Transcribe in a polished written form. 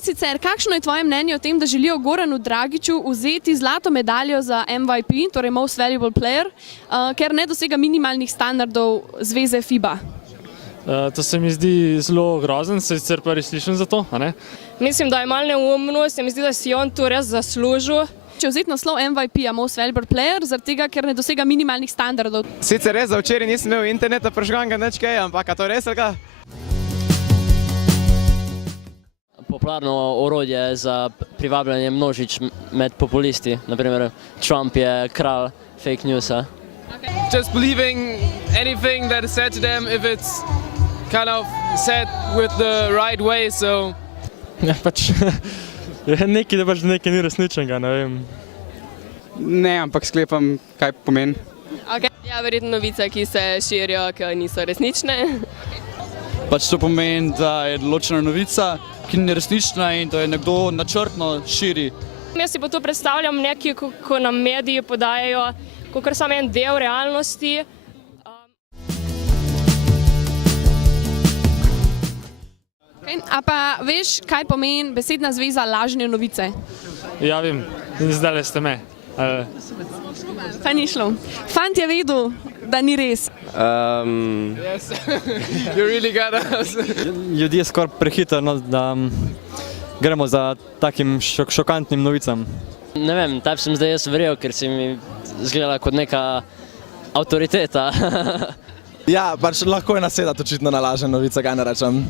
In sicer, kakšno je tvoje mnenje o tem, da želijo Goranu Dragiću vzeti zlato medaljo za MVP, torej Most Valuable Player, ker ne dosega minimalnih standardov zveze FIBA? To se mi zdi zelo grozen, sicer pa res slišim za to, a ne? Mislim, da je malo neumno, se mi zdi, da si on to res zaslužil. Če vzeti naslov MVP-a Most Valuable Player, zaradi tega, ker ne dosega minimalnih standardov. Sicer res, da včeraj nisem imel interneta prižganega nič kaj, ampak a to res, ali kaj? Popularno orodje za privabljanje množic med populisti, naprimer Trump je kralj fake newsa. Just believing anything that is said to them if it's kind of said with the right way, so... Ja, pač nekaj, da pač nekaj ni resničnega, ne vem. Ne, ampak sklepam, kaj pomeni. Ja, verjetno novice, ki se širijo, ki niso resnične. Pač to pomeni, da je določena novica, ki ni resnična in da je nekdo načrtno širi. Jaz si pa to predstavljam nekaj, ko nam mediji podajajo, kakor samo en del realnosti. A pa veš, kaj pomeni besedna zveza lažne novice? Ja, vem, zdajle ste me. Pa ni šlo. Fant je vedel, da ni res. Yes, you really got us. Ljudje skoraj prehitro, da gremo za takim šokantnim novicam. Ne vem, tebi sem zdaj jaz verjel, ker si mi izgledala kot neka avtoriteta. Ja, pač lahko je nasedati očitno na lažne novice, kaj ne rečem.